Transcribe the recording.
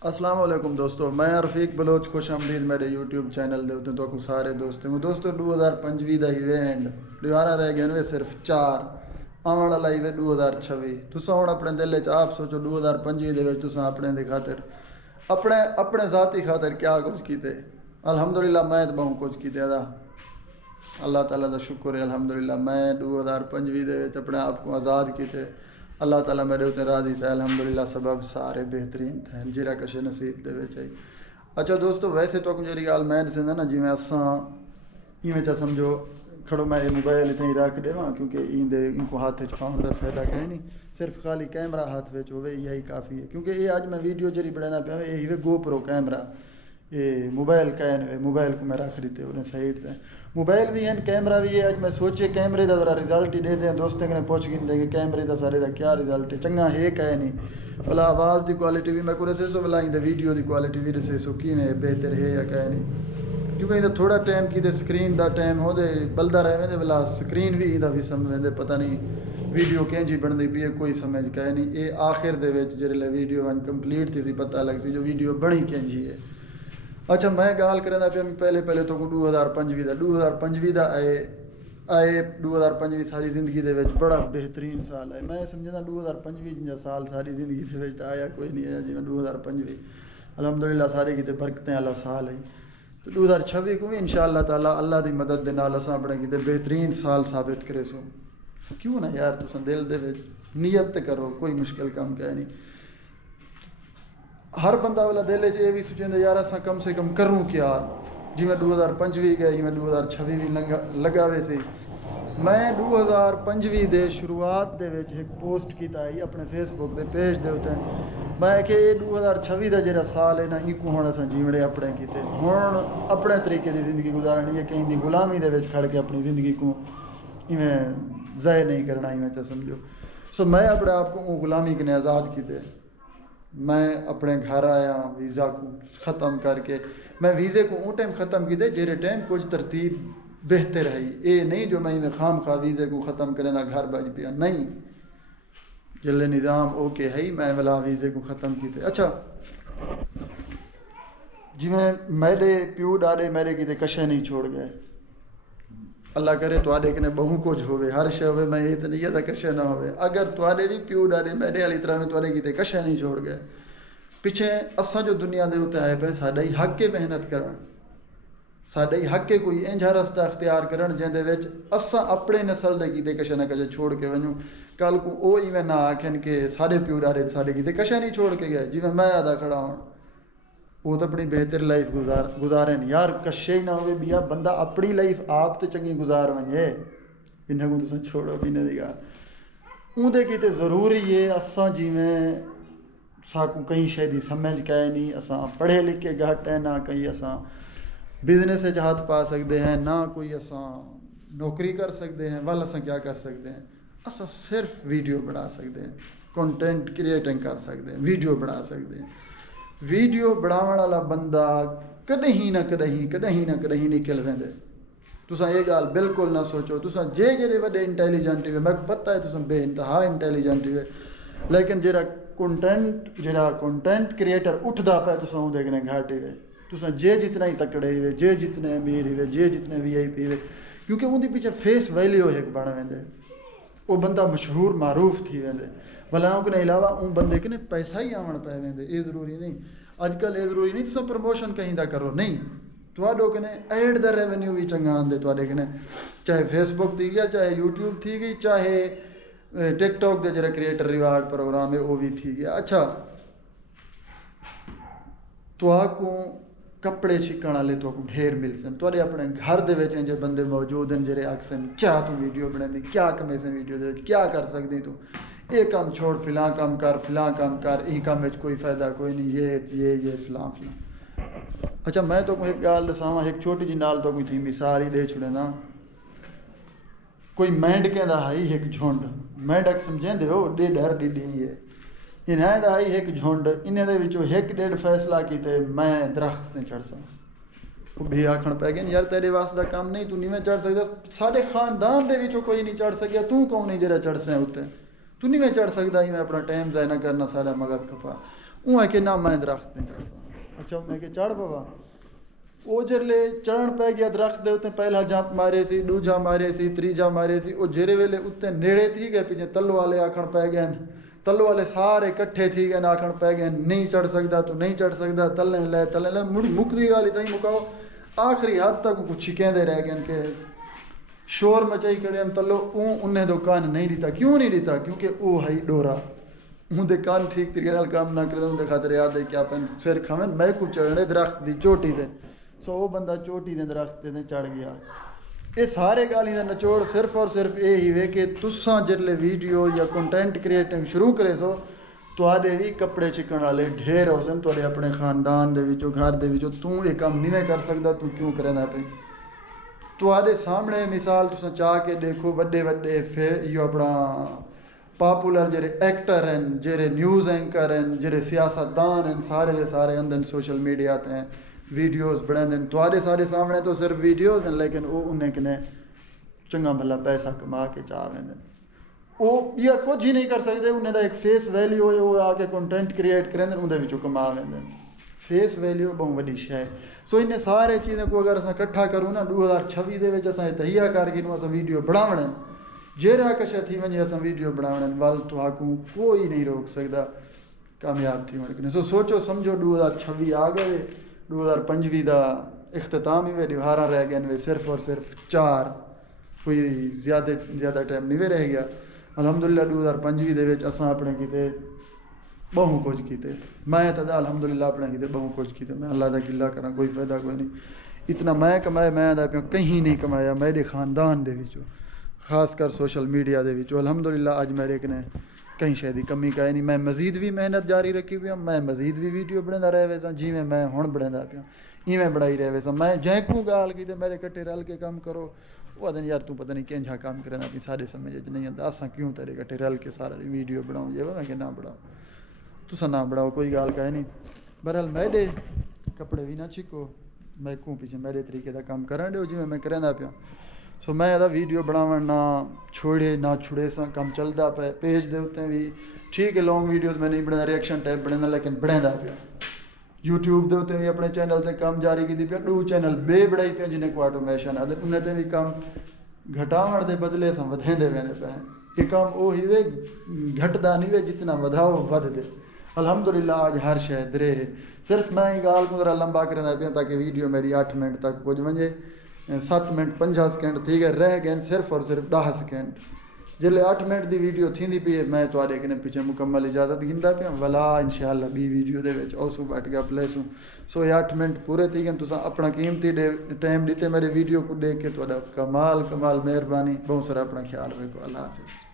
अस्सलाम वालेकुम दोस्तों, मैं रफ़ीक बलोच खुश आमदीद मेरे यूट्यूब चैनल दे उत्ते तो सारे दोस्तों को दोस्तों 2025 का इवेंट दोबारा रह गए वे सिर्फ 4 आने वाला इवे 2026 तुसा हुण अपने दिल च आप सोचो 2025 दे विच तुसा अपने दी खातिर अपने अपने ज़ाती खातिर क्या कुछ कीते। अल्हम्दुलिल्लाह मैं तो बहुत कुछ कीते दा अल्लाह ताला दा शुक्र है। अल्हम्दुलिल्लाह मैं 2025 दे विच अपने आप को आज़ाद कीते। अल्लाह ताला मेरे उत्ते राज़ी थे। अल्हम्दुलिल्लाह सबब सारे बेहतरीन थे जिरा कशे नसीब दे विच आई। अच्छा दोस्तों वैसे तो मेरी गाल मैं दसदा ना जिवें असां इवें चा समझो खड़ो मैं मोबाइल इतें रख देवां क्योंकि इंदे इनको हाथ च पाउण दा फायदा कहीं नहीं, सिर्फ खाली कैमरा हाथ विच होवे यही काफ़ी है। क्योंकि ये अज मैं वीडियो जी बनाना पिया यही वे गोप्रो कैमरा ये मोबाइल कैन मोबाइल को मैं रख दिते उन्हें साइड ते मोबाइल भी हैं कैमरा भी है। अज मैं सोचे कैमरे का ज़रा रिजल्ट ही दे दें दोस्तों ने पुछ गिनते कि कैमरे का सारे का क्या रिजल्ट है चंगा है कै नहीं भला आवाज़ की क्वालिटी भी मैं को दसेसो भला इंदे वीडियो की क्वालिटी भी दसेसो किवें बेहतर है या कै नहीं। क्योंकि इंदा थोड़ा टाइम की स्क्रीन का टाइम हो बलदा रह वेंदे भला स्क्रीन भी इंदा भी समझ वेंदे पता नहीं वीडियो कैंजी बनती पी है कोई समझ कै नहीं। ये आखिर दे विच जिहड़े वीडियो कंप्लीट थी पता लग सी जो वीडियो बनी कैंजी है। अच्छा मैं गाल करना पे पहले पहले तो 2025 का आए 2025 सारी जिंदगी दे विच बड़ा बेहतरीन साल है। मैं समझदा 2025 साल सारी जिंदगी दे विच आया कोई नहीं आया जिवें 2025 अल्हम्दुलिल्लाह सारे किते बरकतें वाला साल है। तो 2026 को भी इंशाअल्लाह ताला अल्लाह की मदद दे नाल असां अपने किते बेहतरीन साल साबित करे सो क्यों ना यार तुसां दिल दे विच नियत करो कोई मुश्किल काम कह नहीं। हर बंदा वाला दिल च ये भी सोचेंदा यार असां कम से कम करूँ क्या जिवें 2025 गए जिवें 2026 भी लगा वैसे मैं 2025 दे शुरुआत दे विच एक पोस्ट कीता है अपने फेसबुक के पेज दे उत्ते मैं कि 2026 का जिहड़ा साल है ना इको हुण असां जीवड़े अपने कीते हुण अपने तरीके की जिंदगी गुजारनी है कहीं दी गुलामी दे विच खड़ के अपनी ज़िंदगी को इवें ज़ाय नहीं करना इवें चा समझो। सो मैं अपने आप को गुलामी कने आज़ाद कीते। मैं अपने घर आया वीज़ा को ख़त्म करके मैं वीज़े को वो टाइम ख़त्म किए जेरे टाइम कुछ तरतीब बेहतर है ये नहीं जो मैं इवें खाम खा वीज़े को ख़त्म करें घर बज पिया नहीं जिले निज़ाम ओके है मैं वाला वीज़े को ख़त्म किए। अच्छा जिवें मेरे प्यू डाडे मेरे किते कशे नहीं छोड़ गए अल्लाह करे तुहाडे कने बहु कुछ होवे हर शे होवे मैं ये तो नहीं है कशे ना होवे अगर तुहाडे भी प्यू डाडे मेरे वाली तरह में तुहाडे किते कशे नहीं छोड़ गए पिछे असां जो दुनिया दे उत्ते आए पे साडा ही हक है मेहनत करन साडा ही हक है कोई इंजा रस्ता अख्तियार करन जिंदे विच असां अपने नस्ल दे किते कशे ना कशे छोड़ के वणूं कल को ओ इवें ना आखन के साडे प्यू डाडे साडे किते कशे नहीं छोड़ के गए जिवें मैं अदा खड़ा हूँ वो तो अपनी बेहतर लाइफ गुजारें यार कशे ही ना हो बिया बंदा अपनी लाइफ आप तो चंगी गुजार वजे इन्हें को तुम छोड़ो भी नहीं गाल उंदे की तो ज़रूरी है असां जिवें साकू कहीं शायद समझ कै नहीं असां पढ़े लिखे घट है ना कहीं असां बिजनेस हाथ पा सकते हैं ना कोई असां नौकरी कर सकते हैं वाल असां क्या कर सकते हैं असां सिर्फ वीडियो बना सकते हैं कंटेंट क्रिएटिंग कर सकते हैं वीडियो बना सकते हैं। वीडियो बनाने वाला बंदा कदहीं ना कदहीं निकल वेंदे तुसां ये गाल बिल्कुल ना सोचो तुसां जे वड्डे इंटैलीजेंट वे मैं पता है तुसां बेइंतहा इंटैलीजेंट वे लेकिन जेड़ा कंटेंट क्रिएटर उठदा पे तुसां उहदे कने घाट वे तुसां जे जितना ही तकड़े वे जे जितने अमीर वे जे जितने VIP वे क्योंकि उनके पीछे फेस वैल्यू एक बन वेंदे वो बंदा मशहूर मारूफ थी वेंदे भला उनके अलावा उन बंदे के पैसा ही आवन पै वेंदे ये ज़रूरी नहीं अजकल ये ज़रूरी नहीं तुम प्रमोशन कहीं दा करो नहीं तुहाडो कने एड दा रेवेन्यू भी चंगा आंदे तुहाडे कने चाहे फेसबुक थी गया चाहे यूट्यूब थी गई चाहे टिकटॉक के जो क्रिएटर रिवार्ड प्रोग्राम है वो भी थी गया। अच्छा तुहाको कपड़े छिकण वाले तो ढेर मिल सन तुहाडे अपने घर दे विच जे बंदे मौजूद हैं जेरे आखसन क्या तू वीडियो बनांदी क्या कमेसन वीडियो दे क्या कर सकदी तू ये काम छोड़ फिलां काम कर ई काम में कोई फ़ायदा कोई नहीं ये फिलां। अच्छा मैं तो एक गाल दसावां एक छोटी जी नाल तो कोई थी मिसाल ही दे छुड़े ना कोई मेंढकें दा हाई एक झुंड मेंढक समझेंदे हो डेढ़ डी है इन्हें दा हाई एक झुंड इन्हें दे विचों एक डेढ़ फैसला कीते मैं दरख्त ते चढ़ सा भी आखण पै गए यार तेरे वास दा काम नहीं तू नीवें चढ़ सकदा साडे खानदान दे विचों कोई नहीं चढ़ सकिया तू कौन है जेड़ा चढ़ सैं उत्ते तू नहीं मैं चढ़ सकता ही मैं अपना टाइम ज़ाय ना करना सारा मगद खपा उ'आं कि ना मैं दरख्त नहीं चढ़ सकता। अच्छा उन्हें कि चढ़ पवा ਉਹ ਜਿਹੜੇ ਚੜ੍ਹਨ ਪੈ ਗਿਆ ਦਰਖਤ ਦੇ ਉੱਤੇ ਪਹਿਲਾ ਜੰਪ ਮਾਰੇ ਸੀ, ਦੂਜਾ ਮਾਰੇ ਸੀ, ਤੀਜਾ ਮਾਰੇ ਸੀ। ਉਹ ਜਿਹੜੇ ਵੇਲੇ ਉੱਤੇ ਨੇੜੇ ਥੀ ਗਏ ਪਿੱਛੇ ਤੱਲੋ ਵਾਲੇ ਆਖਣ ਪੈ ਗਏ ਤੱਲੋ ਵਾਲੇ ਸਾਰੇ ਇਕੱਠੇ ਥੀ ਗਏ ਆਖਣ ਪੈ ਗਏ ਨਹੀਂ ਚੜ੍ਹ ਸਕਦਾ ਤੂੰ ਨਹੀਂ ਚੜ੍ਹ ਸਕਦਾ ਤੱਲੇ ਲੈ ਮੁੱਕਦੀ ਗੱਲ ਤਾਂ ਹੀ ਮੁਕਾਓ। ਆਖਰੀ ਹੱਦ ਤੱਕ ਕੁਛ ਕਹਿੰਦੇ ਰਹਿ ਗਏ ਕਿ शोर मचाई करे तलो उन्हें तो कान नहीं रीता। क्यों नहीं रीता? क्योंकि वो है डोरा उनके कान ठीक तरीके नाल काम ना करे उनके खातर याद है क्या अपन सिर खावे मैं को चढ़ने दरख्त की चोटी ते सो वो बंदा चोटी दे दरख्त ते चढ़ गया। ये सारे गाली का निचोड़ सिर्फ और सिर्फ ये ही वे कि तुसां जिसले वीडियो या कंटेंट क्रिएटिंग शुरू करे सो तुहाडे भी कपड़े चिकन वाले ढेर हो सन तुहाडे अपने खानदान दे विचों घर दे विचों तू ये काम नहीं कर सकदा तू क्यों करदा पे। तुहाडे सामने मिसाल तुसां चाह के देखो वड्डे वड्डे यो अपना पॉपुलर जेरे एक्टर हैं जेरे न्यूज़ एंकर हैं जेरे सियासतदान हैं सारे के सारे अंदर सोशल मीडिया ते हैं वीडियोज़ बनाते हैं। तुहाडे सारे सामने तो सिर्फ वीडियोज़ हैं लेकिन वो उन्हें कने चंगा भला पैसा कमा के चाह वेंदे वो या कुछ ही नहीं कर सकते। उन्हें दा एक फेस वैल्यू है वो आके कंटेंट क्रिएट करेंदे उन्हें विचों कमा वेंदे। फेस वैल्यू बहुत वड्डी शै सो इन्हें सारे चीज़ों को अगर असां इकट्ठा करूँ ना 2026 दे विच असां तहिया करके असां वीडियो बनावण जेड़ा कश थी वञे असां वीडियो बनावण वल तुहाकू कोई नहीं रोक सकता कामयाब थी वण। सो सोचो समझो 2026 आ गए 2025 का इख्तिताम ही वे त्योहार रह गए वे सिर्फ और सिर्फ 4 कोई ज़्यादा टाइम नहीं वे रह गया। अलहमदुलिल्लाह 2025 दे विच असां अपने किते बहु कुछ किते मैं तो अलहमदुलिल्लाह अपने किते बहु कुछ किते मैं अल्लाह का गिला करा कोई फायदा कोई नहीं। इतना मैं कमाया मैं दा पियो कहीं नहीं कमाया मेरे खानदान दे विचों खासकर सोशल मीडिया दे विचों अलहमदुलिल्लाह अज मेरे कने कहीं शायद की कमी का नहीं। मैं मजीद भी मेहनत जारी रखी हुई मैं मजीद भी वीडियो बनाता रह वैसा जिमें मैं हुण बनाता पिया इवें बनाई रह वैसा। मैं जैकू गाल की मेरे कट्टे रल के काम करो वो आदन यार तू पता नहीं कंजा काम करना अपनी सारे समझ नहीं आता असा क्यों तेरे कट्टे रल के सारा वीडियो बनाऊँ जे मैं कि ना बनाओ तुसा ना बढ़ाओ कोई गाल का है नहीं। बहरहाल मेरे कपड़े भी ना छिको मैं को पीछे मेरे तरीके का काम करन दो जिवें मैं करंदा पिया। सो मैं यदा वीडियो बनावन ना छोड़े ना छुड़े सा काम चलता पे पेज दे उत्ते भी ठीक है लॉन्ग वीडियोस मैं नहीं बनाता रिएक्शन टाइप बनाना लेकिन बनांदा पिया। यूट्यूब दे उत्ते भी अपने चैनल ते काम जारी कीती पिया 2 चैनल बे बढ़ाई पिया जिन्हें को ऑटोमेशन आदे उन्हें ते भी काम घटावण दे बदले सा वधेंदे वेंदे पे ये काम ओ ही वे घटदा नहीं वे जितना वधाओ वधदे। अलहमदुलिल्लाह आज हर शय दरे सिर्फ मैं गाल को जरा लंबा करना पिया ताकि वीडियो मेरी 8 मिनट तक पुज वजे 7 मिनट 50 सेकेंड थी गए रह गए सिर्फ और सिर्फ 10 सेकेंड जिले 8 मिनट की वीडियो थी पी मैं तुहाडे कने पीछे मुकम्मल इजाजत गिंदा पिया वला इंशाअल्लाह बी वीडियो दे विच औसू बैठ गया प्लेसू। सो ये 8 मिनट पूरे थी गए तुसा अपना कीमती टाइम दीते मेरे वीडियो को देख के तुहाडा कमाल मेहरबानी बहुत सारा अपना ख्याल रखो अल्लाह हाफिज़।